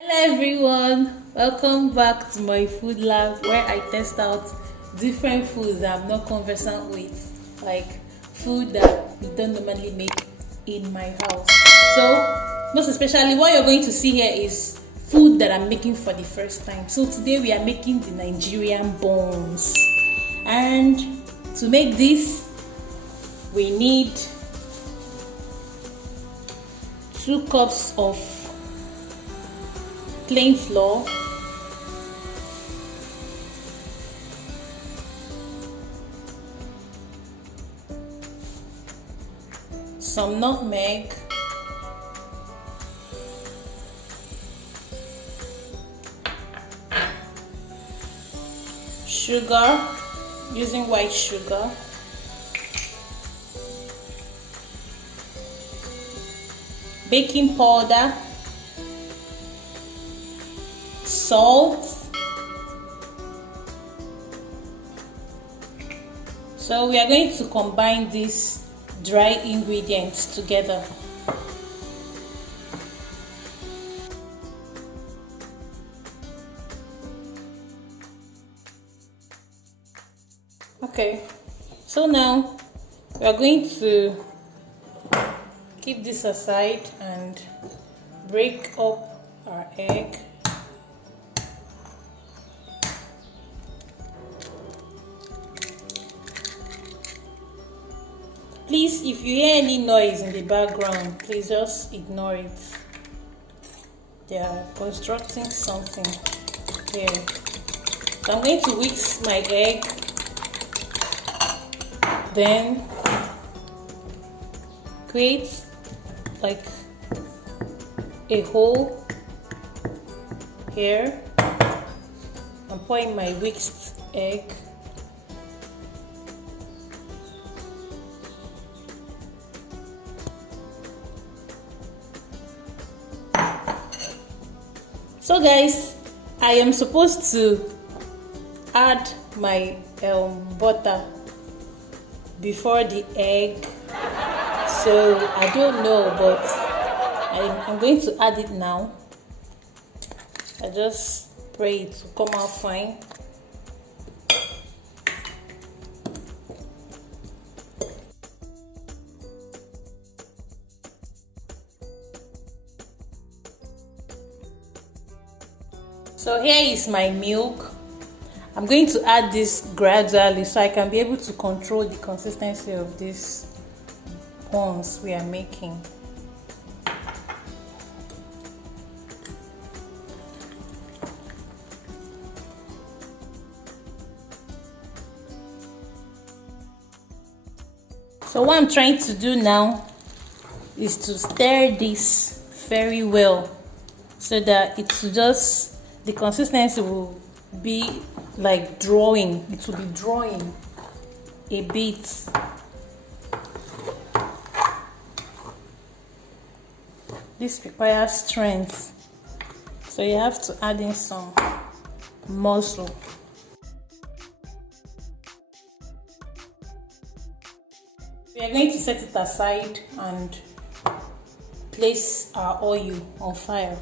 Hello everyone, welcome back to my food lab where I test out different foods that I'm not conversant with, like food that we don't normally make in my house. So most especially what you're going to see here is food that I'm making for the first time. So today we are making the Nigerian buns, and to make this we need 2 cups of plain flour, some nutmeg, sugar, using white sugar, baking powder, salt. So we are going to combine these dry ingredients together. Okay, so now we are going to keep this aside and break up our egg. Please, if you hear any noise in the background, please just ignore it. They are constructing something here. So I'm going to whisk my egg, then create like a hole here. I'm pouring my whisked egg. So guys, I am supposed to add my butter before the egg, so I don't know, but I'm going to add it now. I just pray it to come out fine. So here is my milk. I'm going to add this gradually so I can be able to control the consistency of these buns we are making. So what I'm trying to do now is to stir this very well so that it will just, the consistency will be like drawing. It will be drawing a bit. This requires strength, so you have to add in some muscle. We are going to set it aside and place our oil on fire.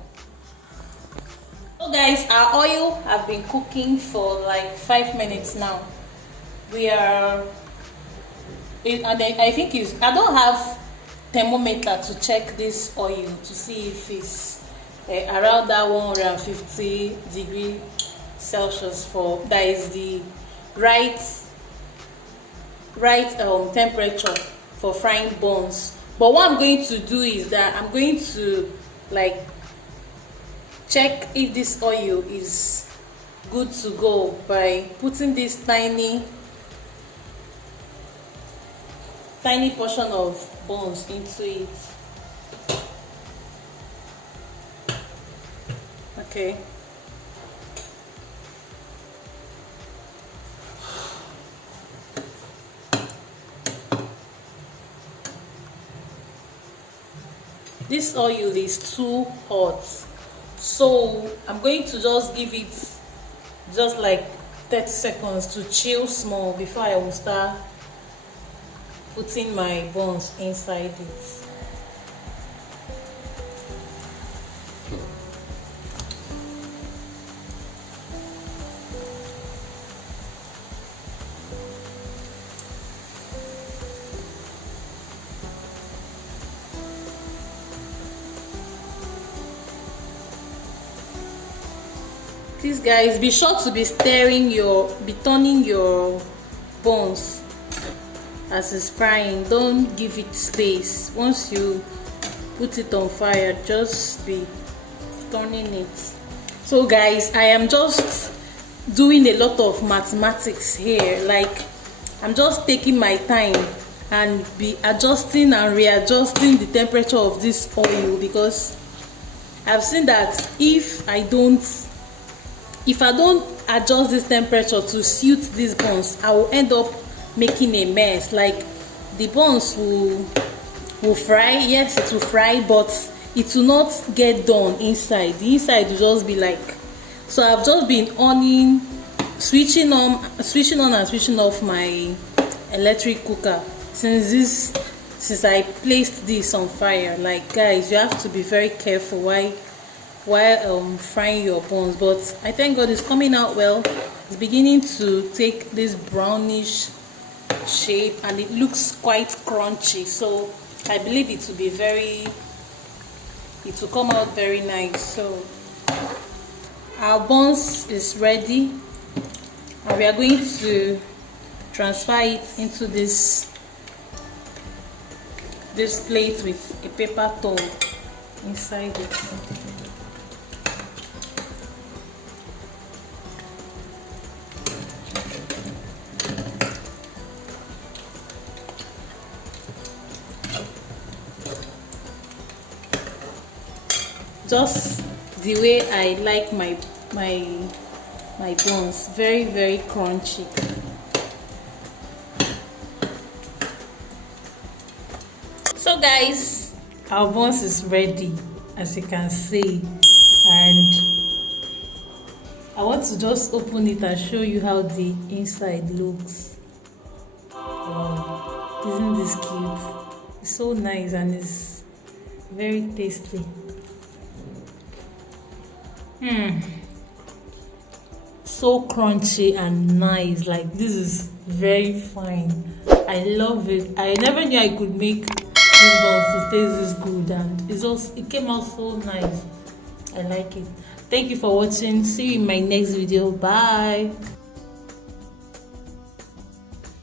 So guys, our oil have been cooking for like 5 minutes now. We are, I think I don't have thermometer to check this oil to see if it's around that 150 degree Celsius for that is the right temperature for frying buns. But what I'm going to do is that I'm going to like check if this oil is good to go by putting this tiny portion of buns into it. Okay. This oil is too hot, so I'm going to just give it just like 30 seconds to chill small before I will start putting my buns inside it. Please guys, be sure to be turning your buns as it's frying. Don't give it space. Once you put it on fire, just be turning it. So guys, I am just doing a lot of mathematics here. Like, I'm just taking my time and be adjusting and readjusting the temperature of this oil, because I've seen that if I don't adjust this temperature to suit these buns, I will end up making a mess. Like, the buns will fry, yes, it will fry, but it will not get done inside. The inside will just be like. So I've just been switching on and switching off my electric cooker since I placed this on fire. Like, guys, you have to be very careful while frying your buns. But I thank God it's coming out well. It's beginning to take this brownish shape and it looks quite crunchy, so I believe it will come out very nice. So our buns is ready, and we are going to transfer it into this plate with a paper towel inside it. Just the way I like my buns, very, very crunchy. So guys, our buns is ready, as you can see, and I want to just open it and show you how the inside looks. Wow, isn't this cute? It's so nice and it's very tasty. So crunchy and nice. Like, this is very fine. I love it. I never knew I could make these buns to taste this good, and it came out so nice. I like it. Thank you for watching. See you in my next video. Bye.